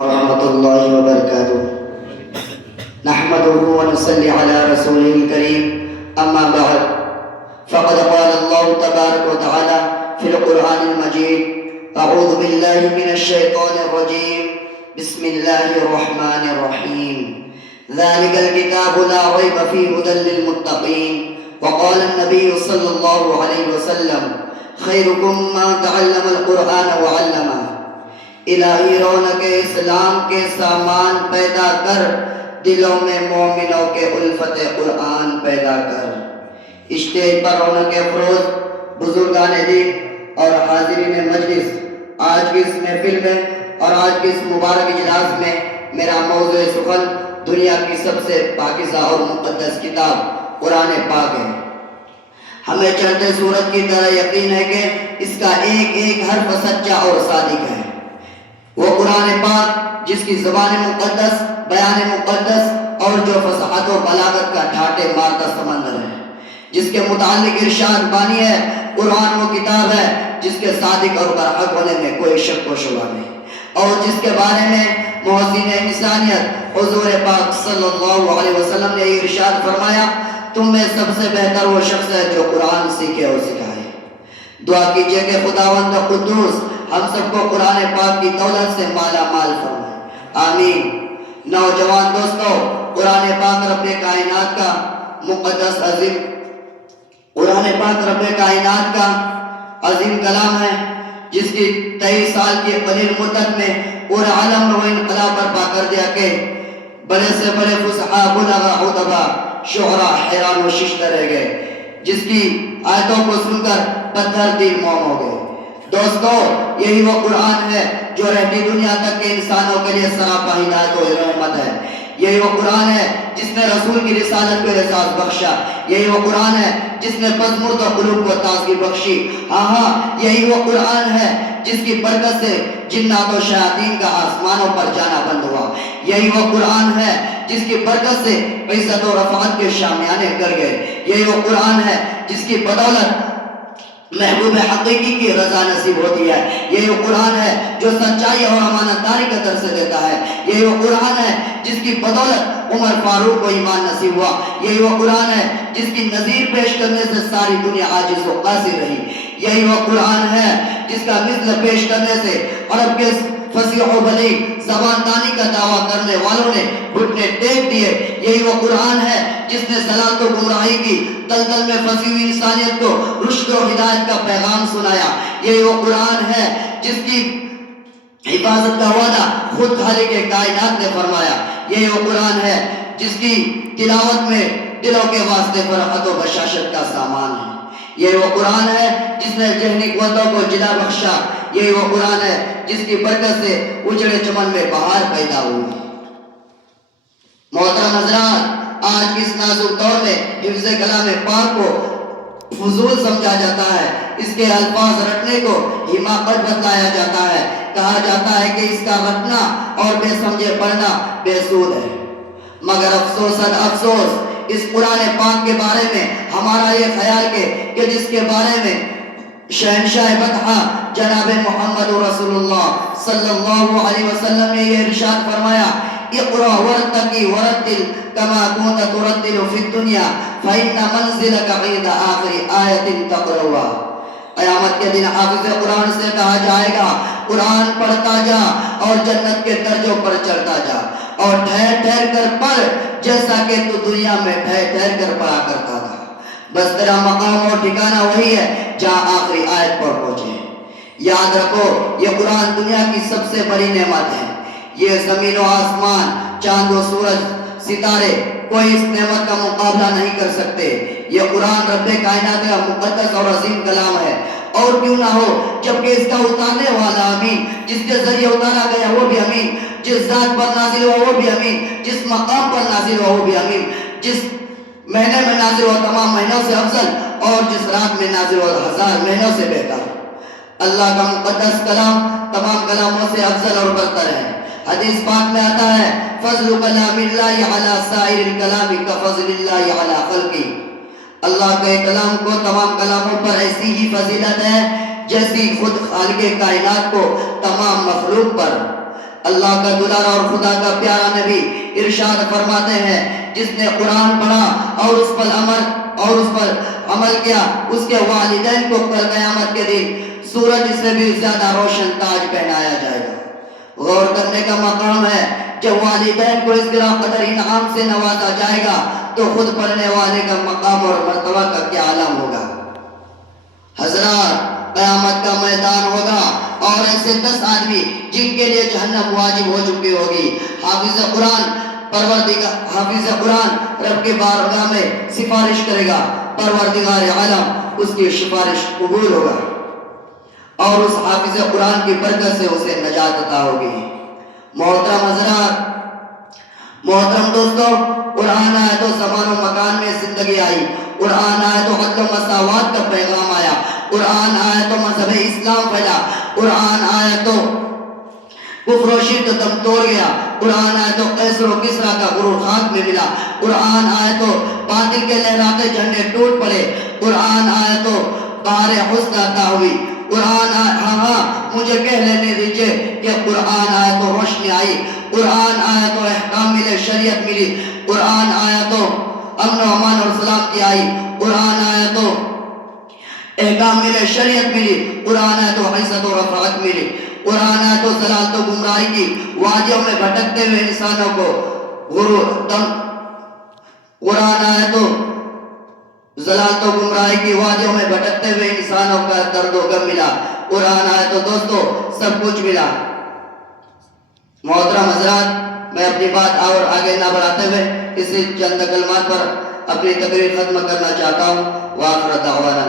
ورحمة الله وبركاته نحمده ونصلي على رسوله الكريم أما بعد فقد قال الله تبارك وتعالى في القرآن المجيد أعوذ بالله من الشيطان الرجيم بسم الله الرحمن الرحيم ذلك الكتاب لا ريب فيه هدى للمتقين وقال النبي صلى الله عليه وسلم خيركم من تعلم القرآن وعلمه الہی رونق اسلام کے سامان پیدا کر دلوں میں مومنوں کے الفت قرآن پیدا کر۔ اسٹیج پر رونق افروز بزرگان دین اور حاضرین مجلس، آج کی اس محفل میں اور آج کی اس مبارک اجلاس میں میرا موضوع سخن دنیا کی سب سے پاکیزہ اور مقدس کتاب قرآن پاک ہے۔ ہمیں چڑھتے سورج کی طرح یقین ہے کہ اس کا ایک ایک حرف سچا اور صادق ہے۔ وہ قرآن پاک جس کی زبان مقدس، بیان مقدس اور جو فصاحت و بلاغت کا ٹھاٹے مارتا سمندر ہے، جس کے متعلق ارشاد بانی ہے قرآن وہ کتاب ہے جس کے صادق اور برحق ہونے میں کوئی شک و شبہ نہیں، اور جس کے بارے میں محسن انسانیت حضور پاک صلی اللہ علیہ وسلم نے یہ ارشاد فرمایا تم میں سب سے بہتر وہ شخص ہے جو قرآن سیکھے اور سکھائے۔ دعا کیجئے کہ خداوند قدوس ہم سب کو قرآن پاک کی دولت سے مالا مال فرمائے، آمین۔ نوجوان دوستو، قرآن پاک رب کائنات کا مقدس عظیم قرآن پاک رب کائنات کا عظیم کلام ہے جس کی 23 سال کی قلیل مدت میں پورے عالم میں وہ انقلاب برپا کر دیا کہ بڑے سے بڑے فصحاء بلغا ادبا شعراء حیران و ششدر رہ گئے، جس کی آیتوں کو سن کر پتھر دل موم ہو گئے۔ دوستو، یہی وہ قرآن ہے جو رہتی دنیا تک کے انسانوں کے لیے سراپا ہدایت و رحمت ہے۔ یہی وہ قرآن ہے جس نے رسول کی رسالت کو احساس بخشا۔ یہی وہ قرآن ہے جس نے پزمردہ قلوب کو تازگی بخشی۔ ہاں، یہی وہ قرآن ہے جس کی برکت سے جنات و شیاطین کا آسمانوں پر جانا بند ہوا۔ یہی وہ قرآن ہے جس کی برکت سے عزت و رفعت کے شامیانے گر گئے۔ یہی وہ قرآن ہے جس کی بدولت محبوب حقیقی کی رضا نصیب ہوتی ہے۔ یہی وہ قرآن ہے جو سچائی اور امانت داری کا درس دیتا ہے۔ یہی وہ قرآن ہے جس کی بدولت عمر فاروق کو ایمان نصیب ہوا۔ یہی وہ قرآن ہے جس کی نظیر پیش کرنے سے ساری دنیا عاجز و قاصر رہی۔ یہی وہ قرآن ہے جس کا مثل پیش کرنے سے عرب کے فصیح و بلیغ زبان دانی کا دعویٰ کرنے والوں نے گھٹنے ٹیک دیے۔ یہی وہ قرآن ہے جس نے ضلالت و گمراہی کی دلدل میں پھنسی ہوئی انسانیت کو رشد و ہدایت کا پیغام سنایا۔ یہی وہ قرآن ہے جس کی حفاظت کا وعدہ خود خالق کائنات نے فرمایا۔ یہی وہ قرآن ہے جس کی تلاوت میں دلوں کے واسطے فرحت و بشاشت کا سامان ہے۔ یہ وہ قرآن ہے جس نے ذہنی قوتوں کو جلا بخشا۔ یہی وہ قرآن ہے جس کی برکت سے اجڑے چمن میں بہار پیدا ہوئی۔ محترم حضرات، آج کی اس نازک دور میں حفظ کلام پاک کو فضول سمجھا جاتا ہے، اس کے الفاظ رٹنے کو حماقت بتلایا جاتا ہے، کہا جاتا ہے کہ اس کا رٹنا اور بے سمجھے پڑھنا بے سود ہے۔ مگر افسوس اس قرآن پاک کے بارے میں ہمارا یہ خیال کہ جس کے بارے میں شہنشاہ بطحہ جناب محمد رسول اللہ صلی اللہ علیہ وسلم نے یہ ارشاد فرمایا اقرأ ورتقی ورتل کما كنت ترتل فی الدنیا فإن منزلک عند آخر آیت تقرأها۔ قیامت کے دن حافظ قرآن سے کہا جائے گا قرآن پڑھتا جا اور جنت کے درجوں پر چڑھتا جا، اور ٹھہر ٹھہر کر پڑھ جیسا کہ تو دنیا میں ٹھہر ٹھہر کر پڑھا کرتا تھا۔ بس تیرا مقام اور ٹھکانہ وہی ہے جہاں آخری آیت پر پہنچے۔ یاد رکھو، یہ قرآن دنیا کی سب سے بڑی نعمت ہے۔ یہ زمین و آسمان، چاند و سورج، ستارے کوئی اس نعمت کا مقابلہ نہیں کر سکتے۔ یہ قرآن رب کائنات کا مقدس اور عظیم کلام ہے، اور کیوں نہ ہو جبکہ اس کا اتارنے والا امین، جس کے ذریعے اتارا گیا وہ بھی امین، جس ذات پر نازل ہوا وہ بھی امین، جس مقام پر نازل ہوا وہ بھی امین، جس مہینے میں نازل ہوا تمام مہینوں سے افضل، اور جس رات میں نازل ہوا 1000 مہینوں سے بہتر۔ اللہ کا مقدس کلام تمام کلاموں سے افضل اور برتر ہے۔ حدیث پاک میں آتا ہے فضل کلام اللہ علی سائر الکلام کفضل اللہ علی خلقہ۔ اللہ کے کلام کو تمام کلاموں پر ایسی ہی فضیلت ہے جیسی خود خالق کائنات کو تمام مخلوق پر۔ اللہ کا دلارا اور خدا کا پیارا نبی ارشاد فرماتے ہیں جس نے قرآن پڑھا اور اس پر عمل کیا اس کے والدین کو کل قیامت کے دن سورج سے بھی زیادہ روشن تاج پہنایا جائے گا۔ غور کرنے کا مقام ہے جب والدین کو اس طرح قدر انعام سے نوازا جائے گا تو خود پڑھنے والے کا مقام اور مرتبہ کا کیا عالم ہوگا۔ حضرات قیامت کا میدان ہوگا اور ایسے 10 آدمی جن کے لیے جہنم واجب ہو چکی ہوگی، حافظ قرآن رب کے بارگاہ میں سفارش کرے گا، پروردگار عالم اس کی سفارش قبول ہوگا اور اس حافظ قرآن کی برکت سے اسے نجات عطا ہوگی۔ محترم حضرات، محترم دوستو، قرآن آئے تو زمان و مکان میں زندگی آئی، قرآن آئے تو عدل و مساوات کا پیغام آیا، قرآن آئے تو مذہب اسلام پھیلا، قرآن آئے تو کفر و شرک دم توڑ گیا، قرآن آئے تو قیصر و کسریٰ کا غرور خاک میں ملا، قرآن آئے تو باطل کے لہراتے جھنڈے ٹوٹ پڑے، قرآن آئے تو بہار حسن عطا ہوئی، قرآن آئے مجھے کہہ لینے دیجئے کہ قرآن آئے تو روشنی آئی، قرآن آئے تو احکام ملے، شریعت ملی، قرآن آئے تو امن و امان اور سلامتی آئی، قرآن آئے تو احکام ملے، شریعت ملی، قرآن آئے تو عزت و رفعت ملی، قرآن آئے تو ضلالت و گمراہی کی وادیوں میں بھٹکتے ہوئے انسانوں کو قرآن آئے تو ضلالت و گمراہی کی وادیوں میں بھٹکتے ہوئے انسانوں کا درد و غم ملا، قرآن آئے تو دوستو سب کچھ ملا۔ محترم حضرات، میں اپنی بات اور آگے نہ بڑھاتے ہوئے اسی چند کلمات پر اپنی تقریر ختم کرنا چاہتا ہوں۔ وآخر دعوانا